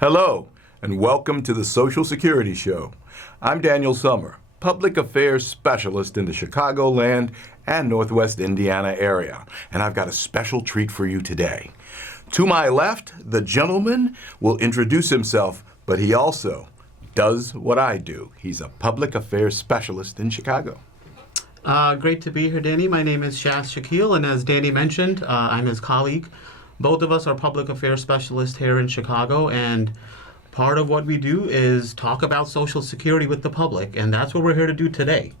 Hello, and welcome to the Social Security Show. I'm Daniel Summer, Public Affairs Specialist in the Chicagoland and Northwest Indiana area, and I've got a special treat for you today. To my left, the gentleman will introduce himself, but he also does what I do. He's a Public Affairs Specialist in Chicago. Great to be here, Danny. My name is Shazz Shakeel, and as Danny mentioned, I'm his colleague. Both of us are public affairs specialists here in Chicago, and part of what we do is talk about Social Security with the public, and that's what we're here to do today.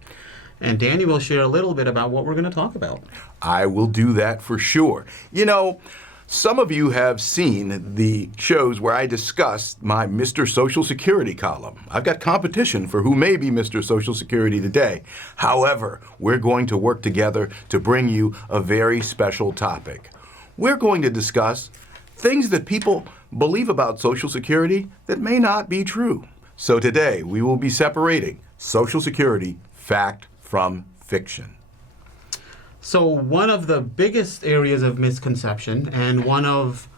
And Danny will share a little bit about what we're going to talk about. I will do that for sure. You know, some of you have seen the shows where I discuss my Mr. Social Security column. I've got competition for who may be Mr. Social Security today. However, we're going to work together to bring you a very special topic. We're going to discuss things that people believe about Social Security that may not be true. So today we will be separating Social Security fact from fiction. So one of the biggest areas of misconception and one of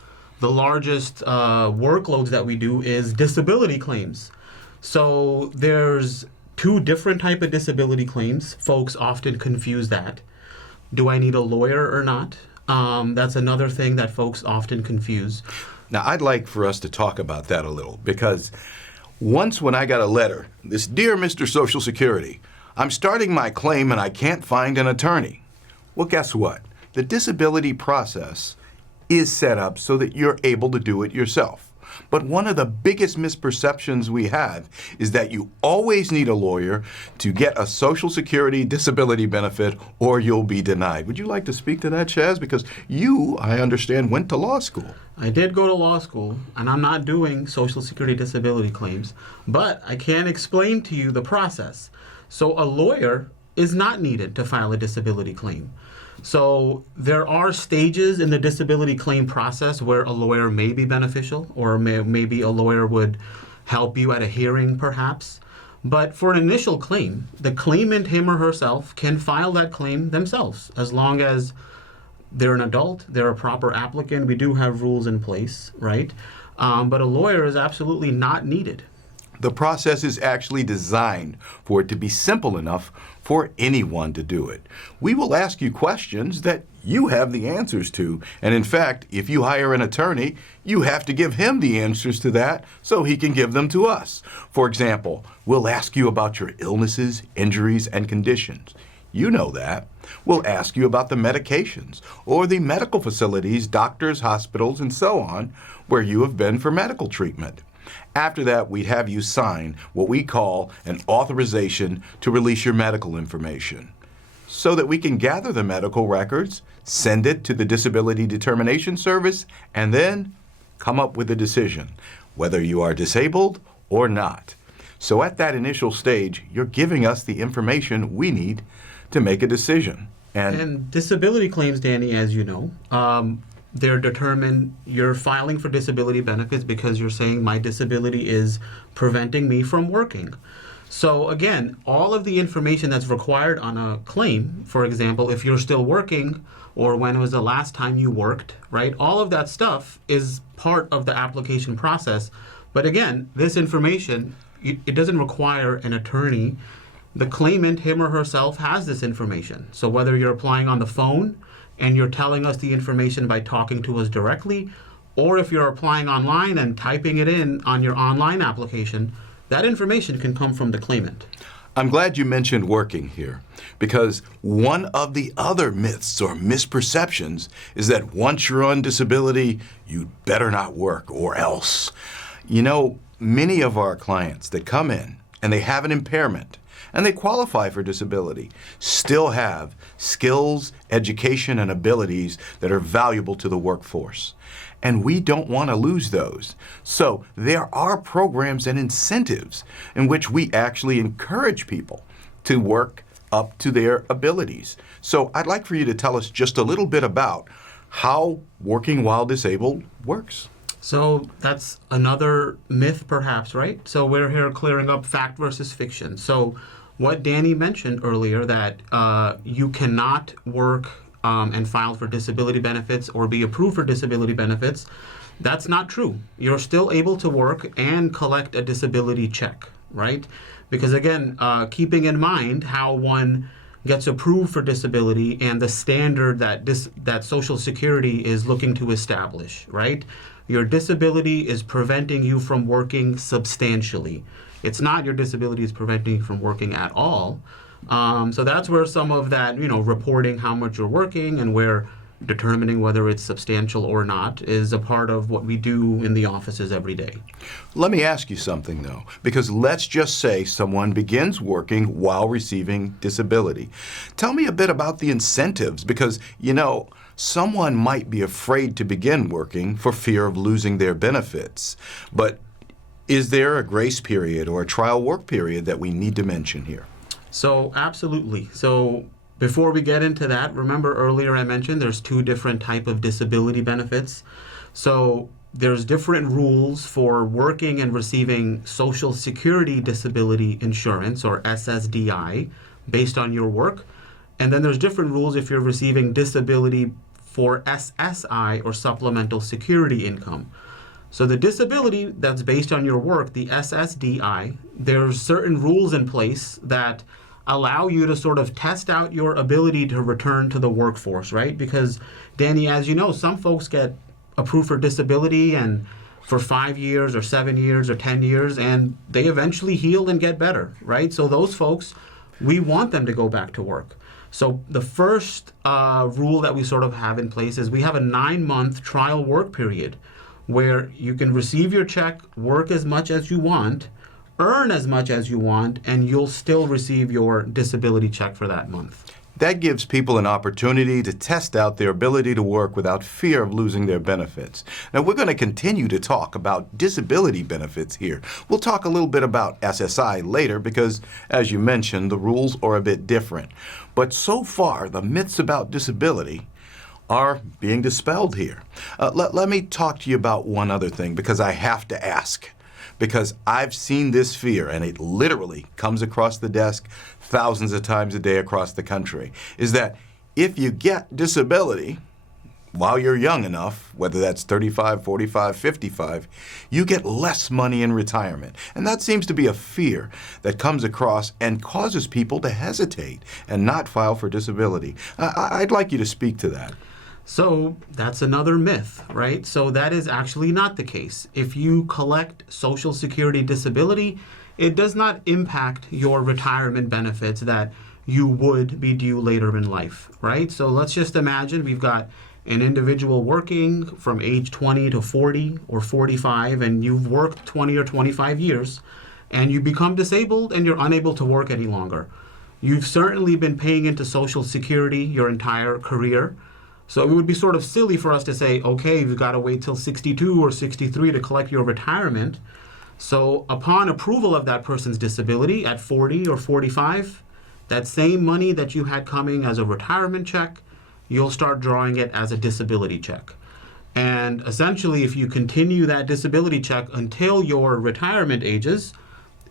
the largest workloads that we do is disability claims. So there's two different types of disability claims. Folks often confuse that. Do I need a lawyer or not? That's another thing that folks often confuse. Now, I'd like for us to talk about that a little, because once when I got a letter, this Dear Mr. Social Security, I'm starting my claim and I can't find an attorney. Well, guess what? The disability process is set up so that you're able to do it yourself. But one of the biggest misperceptions we have is that you always need a lawyer to get a Social Security disability benefit or you'll be denied. Would you like to speak to that, Shazz? Because you, I understand, went to law school. I did go to law school, and I'm not doing Social Security disability claims, but I can explain to you the process. So a lawyer is not needed to file a disability claim. So there are stages in the disability claim process where a lawyer may be beneficial, or maybe a lawyer would help you at a hearing perhaps. But for an initial claim, the claimant, him or herself, can file that claim themselves as long as they're an adult, they're a proper applicant. We do have rules in place, right? But a lawyer is absolutely not needed. The process is actually designed for it to be simple enough for anyone to do it. We will ask you questions that you have the answers to. And in fact, if you hire an attorney, you have to give him the answers to that so he can give them to us. For example, we'll ask you about your illnesses, injuries, and conditions. You know that. We'll ask you about the medications or the medical facilities, doctors, hospitals, and so on, where you have been for medical treatment. After that, we'd have you sign what we call an authorization to release your medical information so that we can gather the medical records, send it to the Disability Determination Service, and then come up with a decision, whether you are disabled or not. So at that initial stage, you're giving us the information we need to make a decision. And disability claims, Danny, as you know, they're determined, you're filing for disability benefits because you're saying my disability is preventing me from working. So again, all of the information that's required on a claim, for example, if you're still working or when was the last time you worked, right? All of that stuff is part of the application process. But again, this information, it doesn't require an attorney. The claimant, him or herself, has this information. So whether you're applying on the phone and you're telling us the information by talking to us directly, or if you're applying online and typing it in on your online application, that information can come from the claimant. I'm glad you mentioned working here, because one of the other myths or misperceptions is that once you're on disability, you'd better not work or else. You know, many of our clients that come in and they have an impairment and they qualify for disability still have skills, education, and abilities that are valuable to the workforce. And we don't want to lose those. So there are programs and incentives in which we actually encourage people to work up to their abilities. So I'd like for you to tell us just a little bit about how working while disabled works. So that's another myth, perhaps, right? So we're here clearing up fact versus fiction. So what Danny mentioned earlier, that you cannot work and file for disability benefits or be approved for disability benefits, that's not true. You're still able to work and collect a disability check, right? Because again, keeping in mind how one gets approved for disability and the standard that Social Security is looking to establish, right? Your disability is preventing you from working substantially. It's not your disability is preventing you from working at all. So that's where some of that, reporting how much you're working and where determining whether it's substantial or not is a part of what we do in the offices every day. Let me ask you something, though, because let's just say someone begins working while receiving disability. Tell me a bit about the incentives, because, someone might be afraid to begin working for fear of losing their benefits. But is there a grace period or a trial work period that we need to mention here? So absolutely. So before we get into that, remember earlier I mentioned there's two different type of disability benefits. So there's different rules for working and receiving Social Security disability insurance, or SSDI, based on your work. And then there's different rules if you're receiving disability for SSI, or supplemental security income. So the disability that's based on your work, the SSDI, there's certain rules in place that allow you to sort of test out your ability to return to the workforce, right? Because, Danny, as you know, some folks get approved for disability and for 5 years or 7 years or 10 years, and they eventually heal and get better, right? So those folks, we want them to go back to work. So the first rule that we sort of have in place is we have a 9-month trial work period where you can receive your check, work as much as you want, earn as much as you want, and you'll still receive your disability check for that month. That gives people an opportunity to test out their ability to work without fear of losing their benefits. Now, we're going to continue to talk about disability benefits here. We'll talk a little bit about SSI later because, as you mentioned, the rules are a bit different. But so far, the myths about disability are being dispelled here. Let me talk to you about one other thing, because I have to ask. Because I've seen this fear, and it literally comes across the desk thousands of times a day across the country, is that if you get disability while you're young enough, whether that's 35, 45, 55, you get less money in retirement. And that seems to be a fear that comes across and causes people to hesitate and not file for disability. I'd like you to speak to that. So that's another myth, right? So that is actually not the case. If you collect Social Security disability, it does not impact your retirement benefits that you would be due later in life, right? So let's just imagine we've got an individual working from age 20 to 40 or 45, and you've worked 20 or 25 years, and you become disabled and you're unable to work any longer. You've certainly been paying into Social Security your entire career. So it would be sort of silly for us to say, okay, you've got to wait till 62 or 63 to collect your retirement. So upon approval of that person's disability at 40 or 45, that same money that you had coming as a retirement check, you'll start drawing it as a disability check. And essentially, if you continue that disability check until your retirement ages,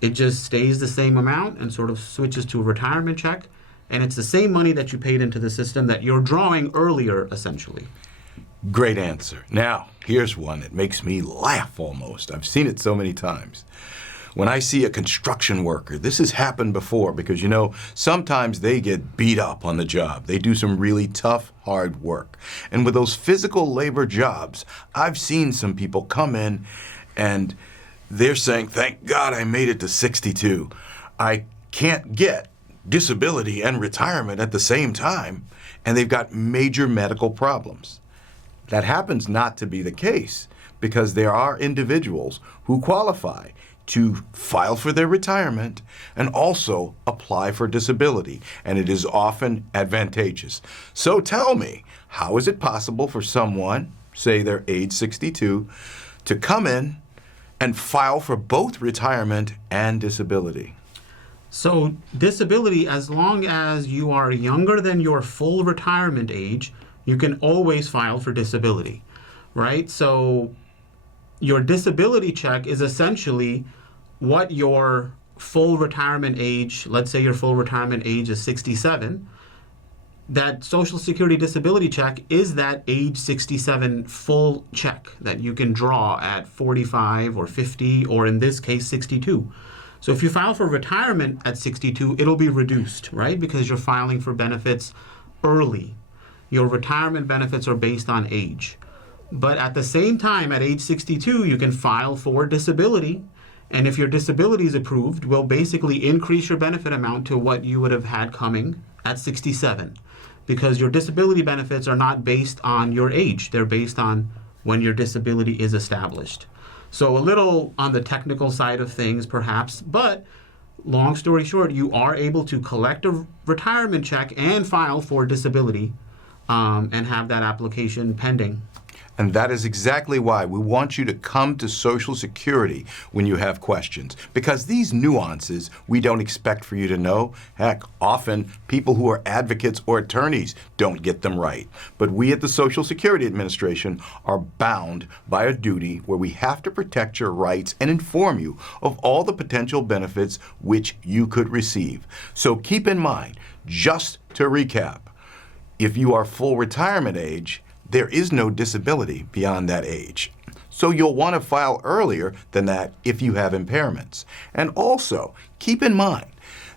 it just stays the same amount and sort of switches to a retirement check. And it's the same money that you paid into the system that you're drawing earlier, essentially. Great answer. Now, here's one that makes me laugh almost. I've seen it so many times. When I see a construction worker, this has happened before because, sometimes they get beat up on the job. They do some really tough, hard work. And with those physical labor jobs, I've seen some people come in and they're saying, thank God I made it to 62. I can't get disability and retirement at the same time, and they've got major medical problems. That happens not to be the case because there are individuals who qualify to file for their retirement and also apply for disability, and it is often advantageous. So tell me, how is it possible for someone, say they're age 62, to come in and file for both retirement and disability? So disability, as long as you are younger than your full retirement age, you can always file for disability, right? So your disability check is essentially what your full retirement age, let's say your full retirement age is 67, that Social Security disability check is that age 67 full check that you can draw at 45 or 50, or in this case, 62. So if you file for retirement at 62, it'll be reduced, right? Because you're filing for benefits early. Your retirement benefits are based on age. But at the same time, at age 62, you can file for disability. And if your disability is approved, we'll basically increase your benefit amount to what you would have had coming at 67. Because your disability benefits are not based on your age. They're based on when your disability is established. So a little on the technical side of things, perhaps, but long story short, you are able to collect a retirement check and file for disability and have that application pending. And that is exactly why we want you to come to Social Security when you have questions. Because these nuances we don't expect for you to know. Heck, often people who are advocates or attorneys don't get them right. But we at the Social Security Administration are bound by a duty where we have to protect your rights and inform you of all the potential benefits which you could receive. So keep in mind, just to recap, if you are full retirement age, there is no disability beyond that age. So you'll want to file earlier than that if you have impairments. And also, keep in mind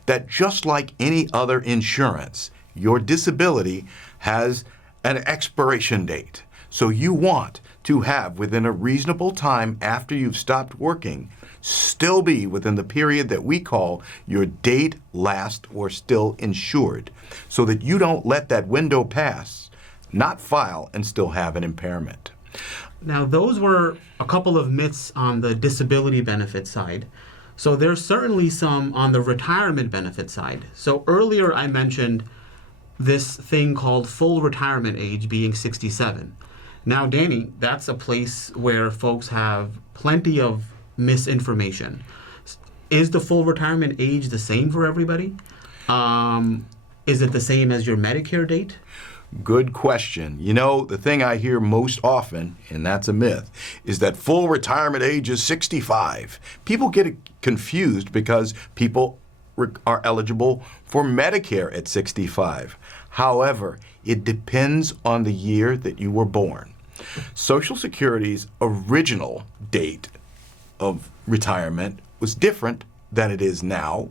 that just like any other insurance, your disability has an expiration date. So you want to have, within a reasonable time after you've stopped working, still be within the period that we call your date last or still insured, so that you don't let that window pass, not file, and still have an impairment. Now, those were a couple of myths on the disability benefit side. So there's certainly some on the retirement benefit side. So earlier I mentioned this thing called full retirement age being 67. Now, Danny, that's a place where folks have plenty of misinformation. Is the full retirement age the same for everybody? Is it the same as your Medicare date? Good question. You know, the thing I hear most often, and that's a myth, is that full retirement age is 65. People get confused because people are eligible for Medicare at 65. However, it depends on the year that you were born. Social Security's original date of retirement was different than it is now,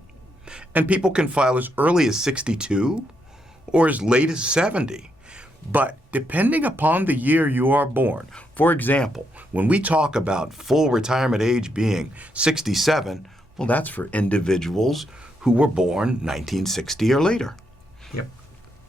and people can file as early as 62 or as late as 70. But depending upon the year you are born, for example, when we talk about full retirement age being 67, well, that's for individuals who were born 1960 or later. Yep.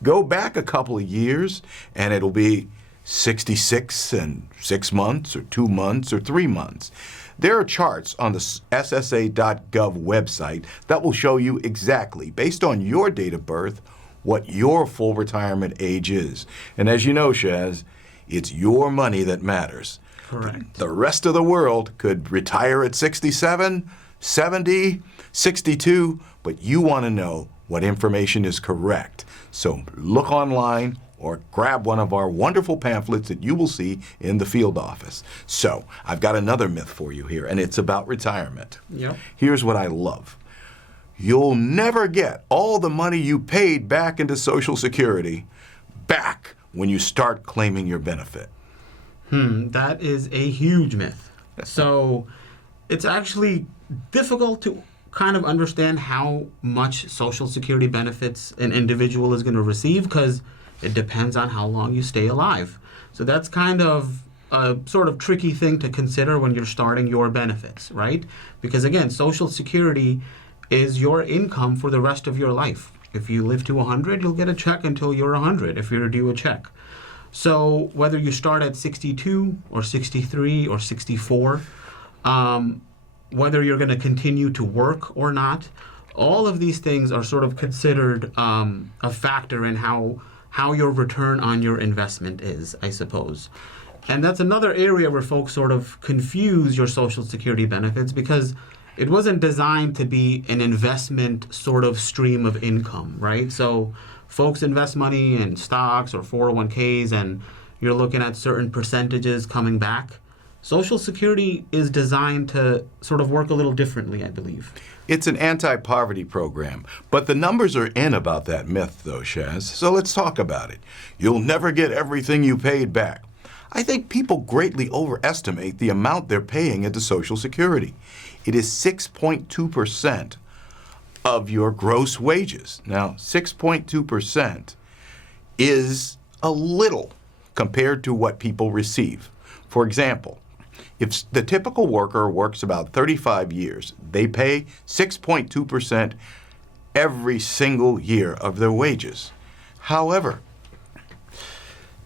Go back a couple of years and it'll be 66 and 6 months or 2 months or 3 months. There are charts on the SSA.gov website that will show you exactly, based on your date of birth, what your full retirement age is. And as you know, Shazz, it's your money that matters. Correct. The rest of the world could retire at 67, 70, 62, but you want to know what information is correct. So look online or grab one of our wonderful pamphlets that you will see in the field office. So I've got another myth for you here, and it's about retirement. Yep. Here's what I love. You'll never get all the money you paid back into Social Security back when you start claiming your benefit. That is a huge myth. So it's actually difficult to kind of understand how much Social Security benefits an individual is going to receive, because it depends on how long you stay alive. So that's kind of a sort of tricky thing to consider when you're starting your benefits, right? Because again, Social Security is your income for the rest of your life. If you live to 100, you'll get a check until you're 100 if you're due a check. So whether you start at 62 or 63 or 64, whether you're going to continue to work or not, all of these things are sort of considered a factor in how your return on your investment is, I suppose. And that's another area where folks sort of confuse your Social Security benefits, because it wasn't designed to be an investment sort of stream of income, right? So folks invest money in stocks or 401ks and you're looking at certain percentages coming back. Social Security is designed to sort of work a little differently, I believe. It's an anti-poverty program, but the numbers are in about that myth, though, Shazz. So let's talk about it. You'll never get everything you paid back. I think people greatly overestimate the amount they're paying into Social Security. It is 6.2% of your gross wages. Now, 6.2% is a little compared to what people receive. For example, if the typical worker works about 35 years, they pay 6.2% every single year of their wages. However,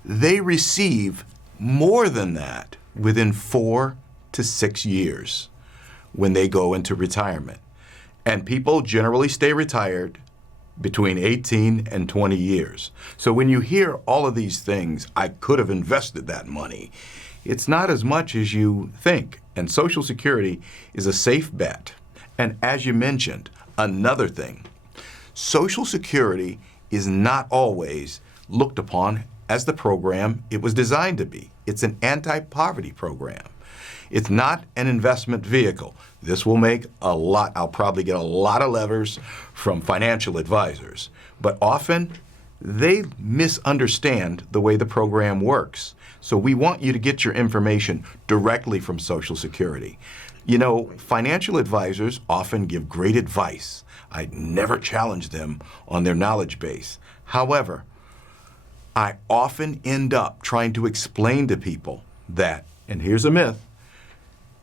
they receive more than that within 4 to 6 years when they go into retirement. And people generally stay retired between 18 and 20 years. So when you hear all of these things, I could have invested that money, it's not as much as you think. And Social Security is a safe bet. And as you mentioned, another thing, Social Security is not always looked upon as the program it was designed to be. It's an anti-poverty program. It's not an investment vehicle. This will make I'll probably get a lot of letters from financial advisors, but often they misunderstand the way the program works. So we want you to get your information directly from Social Security. You know, financial advisors often give great advice. I never challenge them on their knowledge base. However, I often end up trying to explain to people that, and here's a myth,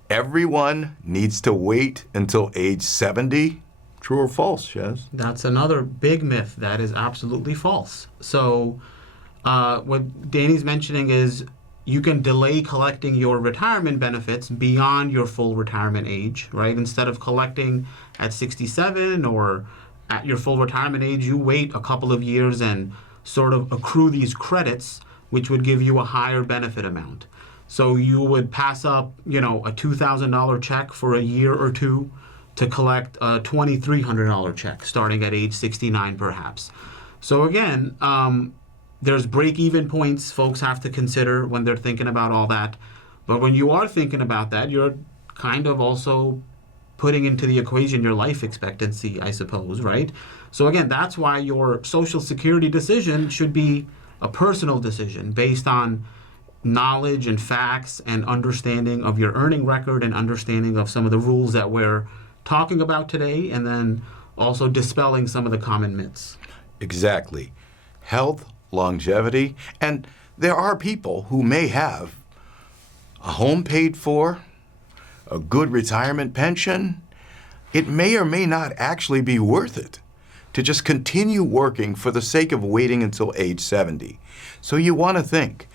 everyone needs to wait until age 70. True or false, Shazz? That's another big myth that is absolutely false. So what Danny's mentioning is you can delay collecting your retirement benefits beyond your full retirement age, right? Instead of collecting at 67 or at your full retirement age, you wait a couple of years and sort of accrue these credits, which would give you a higher benefit amount. So you would pass up, a $2,000 check for a year or two to collect a $2,300 check starting at age 69 perhaps. So again, there's break-even points folks have to consider when they're thinking about all that. But when you are thinking about that, you're kind of also putting into the equation your life expectancy, I suppose, right? So again, that's why your Social Security decision should be a personal decision based on knowledge and facts and understanding of your earning record and understanding of some of the rules that we're talking about today, and then also dispelling some of the common myths. Exactly. Health, longevity, and there are people who may have a home paid for, a good retirement pension. It may or may not actually be worth it to just continue working for the sake of waiting until age 70. So you want to think,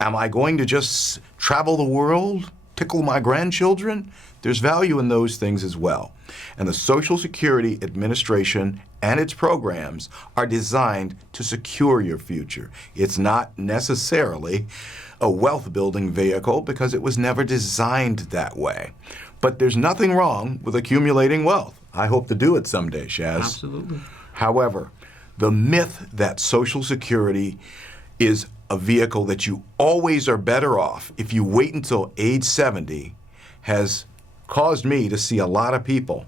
am I going to just travel the world, tickle my grandchildren? There's value in those things as well. And the Social Security Administration and its programs are designed to secure your future. It's not necessarily a wealth-building vehicle because it was never designed that way. But there's nothing wrong with accumulating wealth. I hope to do it someday, Shazz. Absolutely. However, the myth that Social Security is a vehicle that you always are better off if you wait until age 70 has caused me to see a lot of people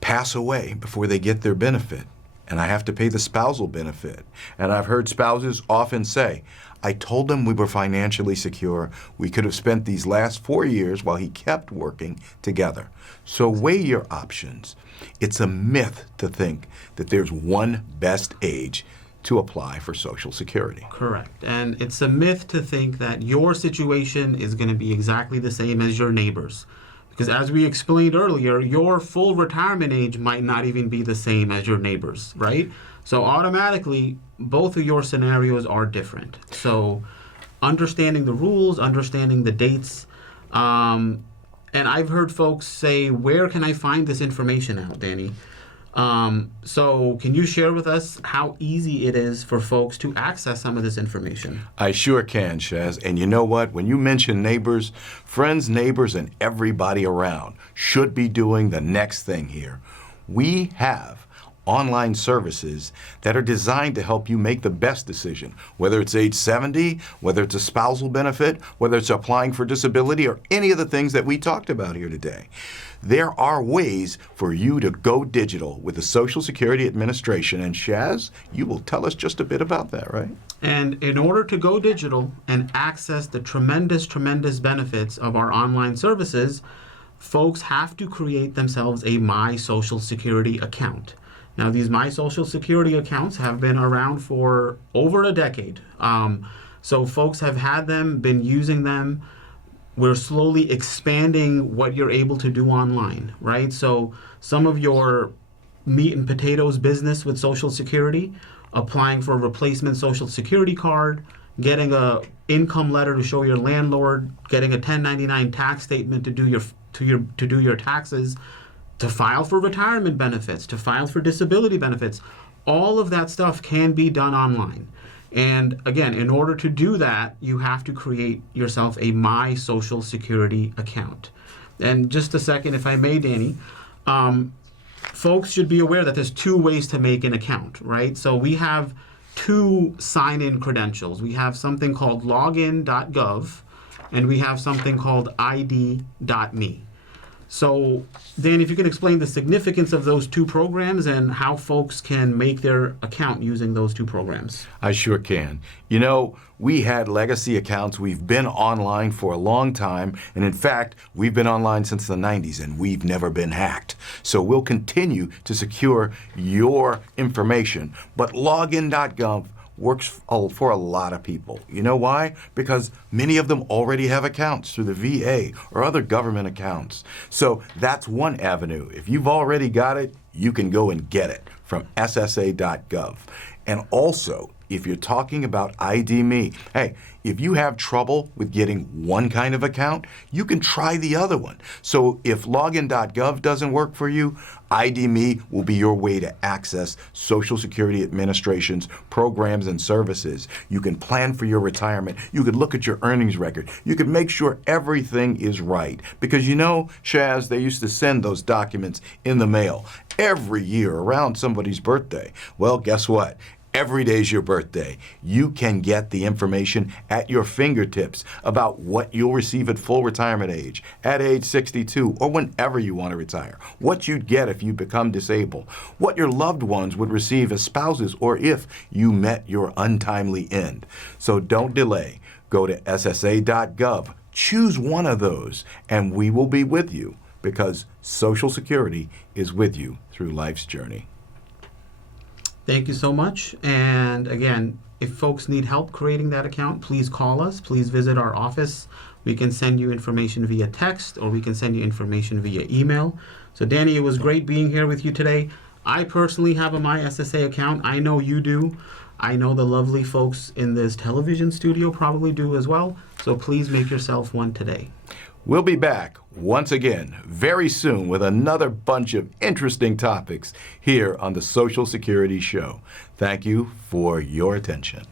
pass away before they get their benefit. And I have to pay the spousal benefit. And I've heard spouses often say, I told him we were financially secure. We could have spent these last 4 years while he kept working together. So weigh your options. It's a myth to think that there's one best age to apply for Social Security. Correct. And it's a myth to think that your situation is going to be exactly the same as your neighbor's. Because as we explained earlier, your full retirement age might not even be the same as your neighbor's, right? So automatically, both of your scenarios are different. So understanding the rules, understanding the dates, and I've heard folks say, where can I find this information out, Danny? So can you share with us how easy it is for folks to access some of this information? I sure can, Shazz. And you know what? When you mention neighbors, friends, neighbors, and everybody around should be doing the next thing here. We have online services that are designed to help you make the best decision, whether it's age 70, whether it's a spousal benefit, whether it's applying for disability, or any of the things that we talked about here today. There are ways for you to go digital with the Social Security Administration, and Shazz, you will tell us just a bit about that, right? And in order to go digital and access the tremendous benefits of our online services, folks have to create themselves a My Social Security account. Now, these My Social Security accounts have been around for over a decade. So folks have had them, been using them. We're slowly expanding what you're able to do online, right? So some of your meat and potatoes business with Social Security, applying for a replacement Social Security card, getting a income letter to show your landlord, getting a 1099 tax statement to do your taxes, to file for retirement benefits, to file for disability benefits. All of that stuff can be done online. And again, in order to do that, you have to create yourself a My Social Security account. And just a second, if I may, Danny, folks should be aware that there's two ways to make an account, right? So we have two sign-in credentials. We have something called login.gov, and we have something called id.me. So, Dan, if you could explain the significance of those two programs and how folks can make their account using those two programs. I sure can. You know, we had legacy accounts. We've been online for a long time. And in fact, we've been online since the 90s and we've never been hacked. So we'll continue to secure your information. But login.gov works for a lot of people. You know why? Because many of them already have accounts through the VA or other government accounts. So that's one avenue. If you've already got it, you can go and get it from ssa.gov. And also, if you're talking about ID.me, hey, if you have trouble with getting one kind of account, you can try the other one. So if login.gov doesn't work for you, ID.me will be your way to access Social Security Administration's programs and services. You can plan for your retirement. You could look at your earnings record. You could make sure everything is right. Because you know, Shazz, they used to send those documents in the mail every year around somebody's birthday. Well, guess what? Every day's your birthday. You can get the information at your fingertips about what you'll receive at full retirement age, at age 62, or whenever you want to retire. What you'd get if you become disabled. What your loved ones would receive as spouses, or if you met your untimely end. So don't delay. Go to ssa.gov. Choose one of those, and we will be with you, because Social Security is with you through life's journey. Thank you so much. And again, if folks need help creating that account, please call us. Please visit our office. We can send you information via text, or we can send you information via email. So Danny, it was great being here with you today. I personally have a My SSA account. I know you do. I know the lovely folks in this television studio probably do as well. So please make yourself one today. We'll be back once again very soon with another bunch of interesting topics here on the Social Security Show. Thank you for your attention.